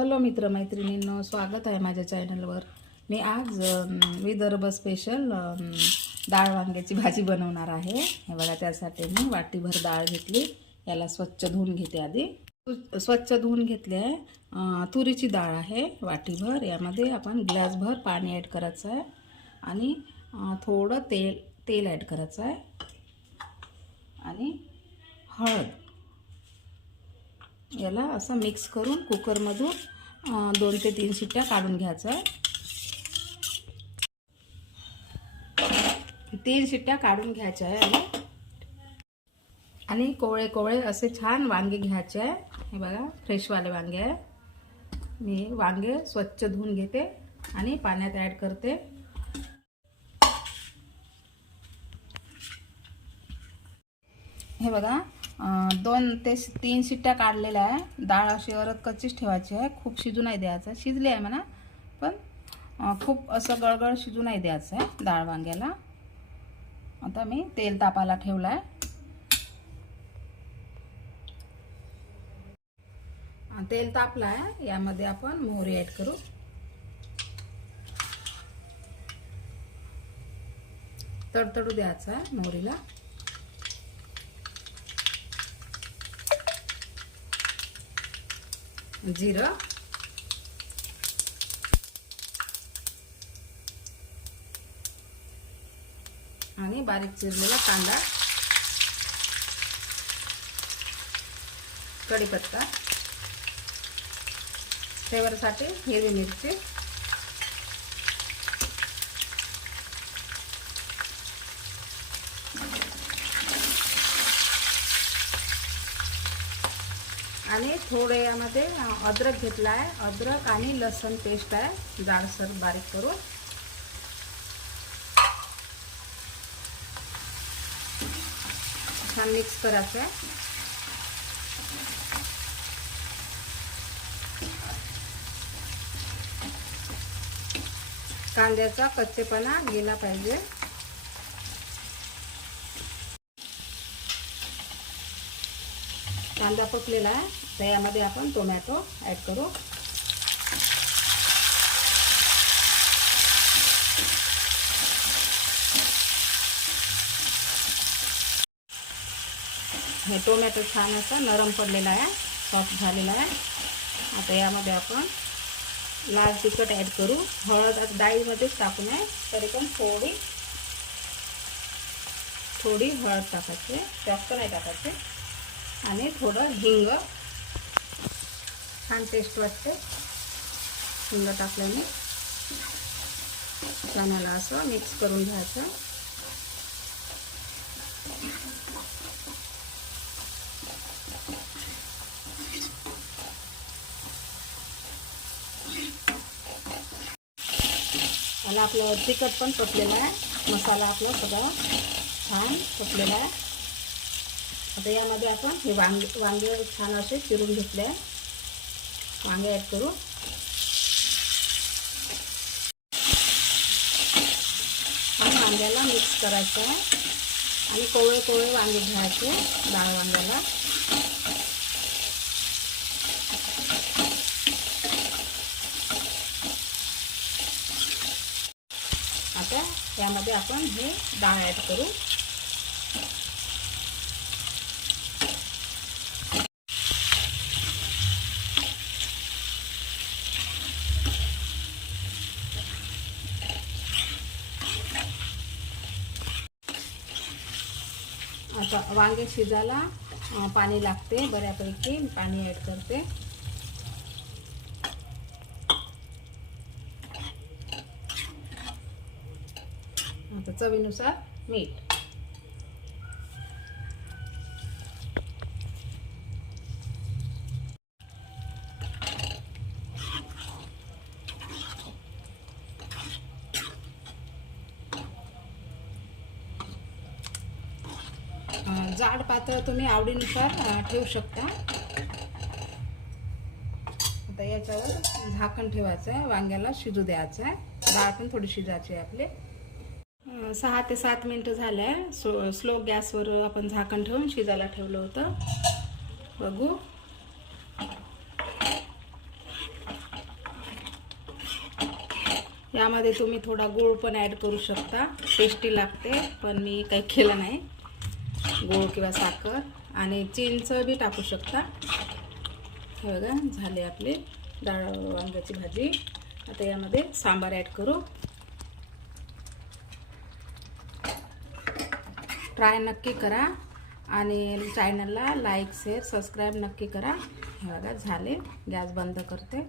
Hello मित्रमैत्रिणींनो स्वागत आहे माझ्या चॅनलवर. मी आज विदर्भ स्पेशल डाळ वांग्याची भाजी बनवणार आहे. हे बघा त्यासाठी मी वाटीभर डाळ घेतली. याला स्वच्छ धुवून घेते आधी. स्वच्छ धुवून घेतली आहे. तुरीची डाळ आहे वाटीभर. यामध्ये आपण ग्लासभर पाणी ॲड करायचं आहे. आणि थोडं तेल तेल ॲड करायचं आहे. आणि हळद. याला असं मिक्स करून कुकरमधून दोन ते तीन शिट्ट्या काढून घ्यायचं. आहे तीन शिट्ट्या काढून घ्यायच्या आहे आणि आणि कोवळे कोवळे असे छान वांगे घ्यायचे आहे. हे बघा फ्रेशवाले वांगे आहे. मी वांगे स्वच्छ धुवून घेते आणि पाण्यात ॲड करते. हे बघा दोन ते तीन शिट्ट्या काढलेल्या आहे. डाळ अशी अरत कच्चीच ठेवायची आहे. खूप शिजू नाही द्यायचं. शिजली आहे म्हणा पण खूप असं गळगळ शिजू नाही द्यायचं आहे डाळ वांग्याला. आता मी तेल तापायला ठेवलं आहे तेल तापलं आहे यामध्ये आपण मोहरी ॲड करू. तडतडू द्यायचं आहे मोहरीला. जिरं. आणि बारीक चिरलेला कांदा. कढीपत्ता. फ्लेवरसाठी हिरवी मिरची. आणि थोडे यामध्ये अद्रक घेतला आहे. अद्रक आणि लसण पेस्ट आहे. जाडसर बारीक करून. छान मिक्स करायचं आहे कांद्याचा कच्चेपणा गेला पाहिजे. कांदा पकलेला आहे. तर यामध्ये आपण टोमॅटो ॲड करू. हे टोमॅटो छान असं नरम पडलेला आहे. सॉफ्ट आहे. आता यामध्ये आपण लाल तिखट ॲड करू. हळद आता डाळीमध्येच टाकू नये, तरी थोडी थोडी हळद टाकायची. जास्त नाही टाकायचे. आणि थोडं हिंग. छान टेस्ट वाटते. हिंग टाकल्याने चण्याला असं मिक्स करून घ्यायचं. आणि आपलं तिखट पण पटलेलं आहे. मसाला आपला सगळा छान पटलेला आहे. आता यामध्ये आपण हे वांगे वांगे छान असे चिरून घेतले आहे. वांगे ॲड करू. आणि वांग्याला मिक्स करायचं आहे. आणि कोवळे कोवळे वांगे घ्यायचे डाळ वांग्याला. आता यामध्ये आपण हे डाळ ॲड करू. आता वांगे शिजायला पाणी लागते बऱ्यापैकी. पाणी ॲड करते. आता चवीनुसार मीठ. जाड पातळ तुम्ही आवडीनुसार ठेवू शकता. आता याच्यावर झाकण ठेवायचं आहे वांग्याला शिजू द्यायचं आहे डाळ पण थोडी शिजायची आहे आपली. सहा ते सात मिनटं झाल्या. सो स्लो गॅसवर आपण झाकण ठेवून शिजायला ठेवलं होतं. बघू. यामध्ये तुम्ही थोडा गूळ पण ॲड करू शकता. टेस्टी लागते पण मी काही केलं नाही. गूळ किंवा साखर आणि चिंच बी टाकू शकता. हे बघा झाले आपली डाळ वांग्याची भाजी. आता यामध्ये सांबार ॲड करू. ट्राय नक्की करा आणि चॅनलला लाईक शेअर सबस्क्राईब नक्की करा. हे बघा झाले. गॅस बंद करते.